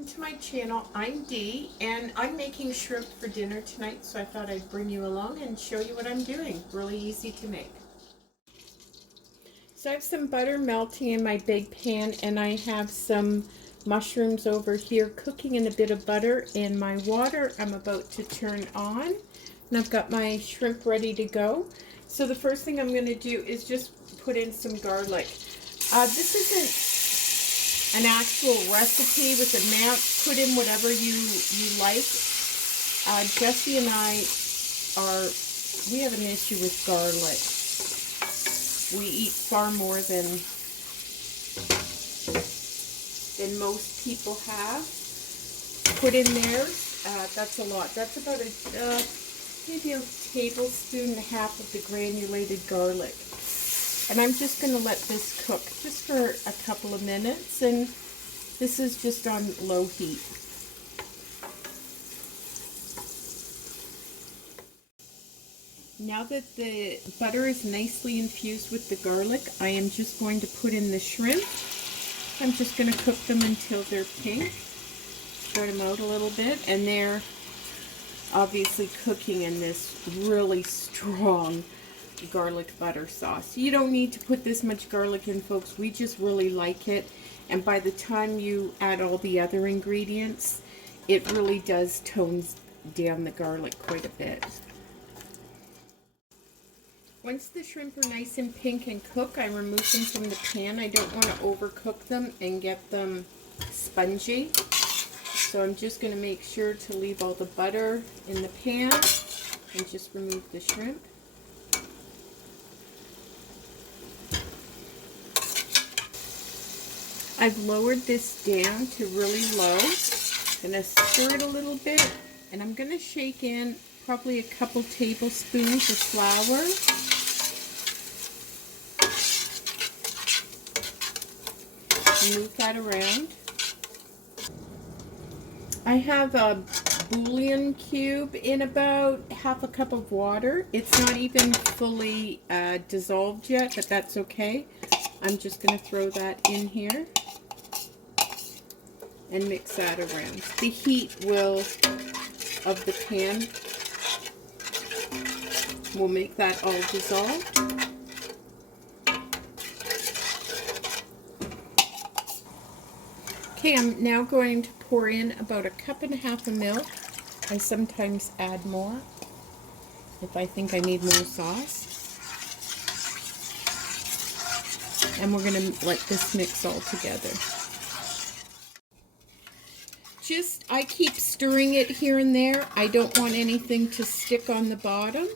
welcome to my channel. I'm Dee and I'm making shrimp for dinner tonight, so I thought I'd bring you along and show you what I'm doing. Really easy to make. So I have some butter melting in my big pan, and I have some mushrooms over here cooking in a bit of butter, and my water I'm about to turn on, and I've got my shrimp ready to go. So the first thing I'm going to do is just put in some garlic. This isn't an actual recipe with amounts. Put in whatever you like. Jesse and I we have an issue with garlic. We eat far more than most people have. Put in there, that's a lot. That's about maybe a tablespoon and a half of the granulated garlic. And I'm just going to let this cook just for a couple of minutes, and this is just on low heat. Now that the butter is nicely infused with the garlic, I am just going to put in the shrimp. I'm just going to cook them until they're pink. Spread them out a little bit, and they're obviously cooking in this really strong garlic butter sauce. You don't need to put this much garlic in, folks. We just really like it, and by the time you add all the other ingredients, it really does tone down the garlic quite a bit. Once the shrimp are nice and pink and cook, I remove them from the pan. I don't want to overcook them and get them spongy. So I'm just going to make sure to leave all the butter in the pan and just remove the shrimp. I've lowered this down to really low. I'm going to stir it a little bit, and I'm going to shake in probably a couple tablespoons of flour. Move that around. I have a bouillon cube in about half a cup of water. It's not even fully dissolved yet, but that's okay. I'm just going to throw that in here and mix that around. The heat of the pan will make that all dissolved. Okay, I'm now going to pour in about a cup and a half of milk. I sometimes add more if I think I need more sauce. And we're going to let this mix all together. I keep stirring it here and there. I don't want anything to stick on the bottom.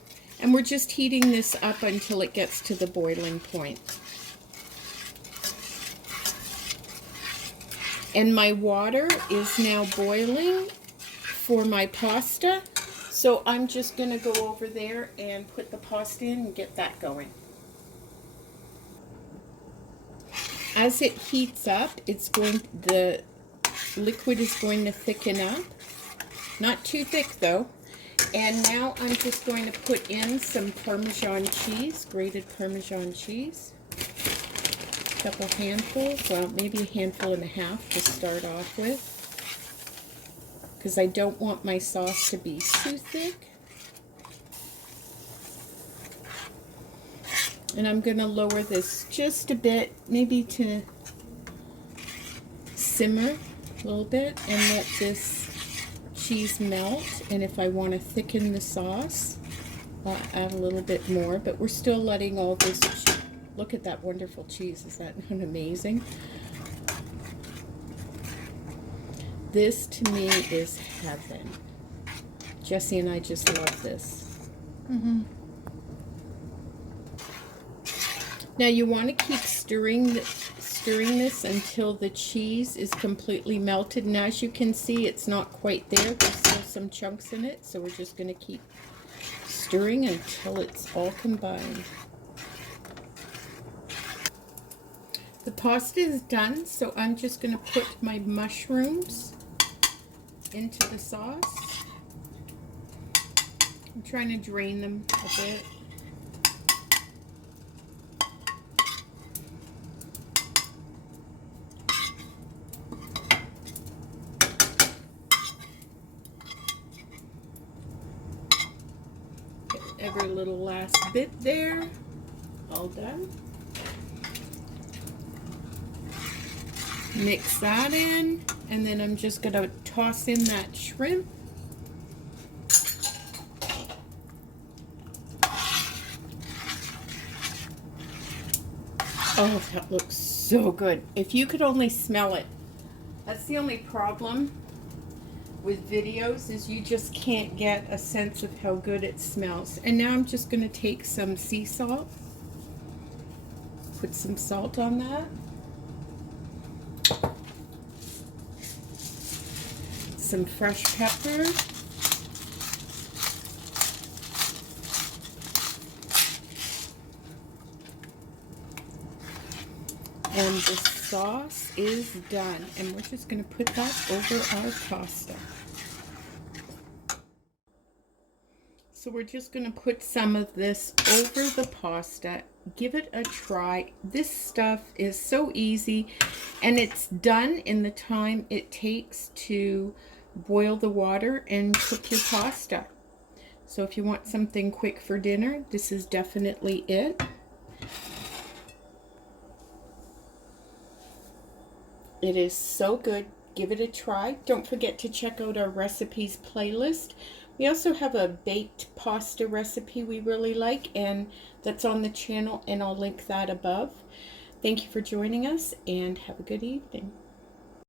And we're just heating this up until it gets to the boiling point. And my water is now boiling for my pasta. So I'm just going to go over there and put the pasta in and get that going. As it heats up, the liquid is going to thicken up. Not too thick though. And now I'm just going to put in some Parmesan cheese, grated Parmesan cheese. A couple handfuls, well, maybe a handful and a half to start off with, because I don't want my sauce to be too thick. And I'm going to lower this just a bit, maybe to simmer a little bit, and let this cheese melt. And if I want to thicken the sauce, I'll add a little bit more, but we're still letting all this look at that wonderful cheese. Is that not amazing? This to me is heaven. Jesse and I just love this. Now you want to keep stirring this until the cheese is completely melted. And as you can see, it's not quite there. There's still some chunks in it. So we're just going to keep stirring until it's all combined. The pasta is done, so I'm just going to put my mushrooms into the sauce. I'm trying to drain them a bit. every little last bit there. All done. Mix that in, and then I'm just gonna toss in that shrimp. Oh, that looks so good. If you could only smell it. That's the only problem with videos, is you just can't get a sense of how good it smells. And now I'm just going to take some sea salt, put some salt on that, some fresh pepper, and the sauce is done, and we're just going to put that over our pasta. So we're just going to put some of this over the pasta. Give it a try. This stuff is so easy, and it's done in the time it takes to boil the water and cook your pasta. So if you want something quick for dinner, this is definitely it. It is so good. Give it a try. Don't forget to check out our recipes playlist. We also have a baked pasta recipe we really like, and that's on the channel, and I'll link that above. Thank you for joining us, and have a good evening.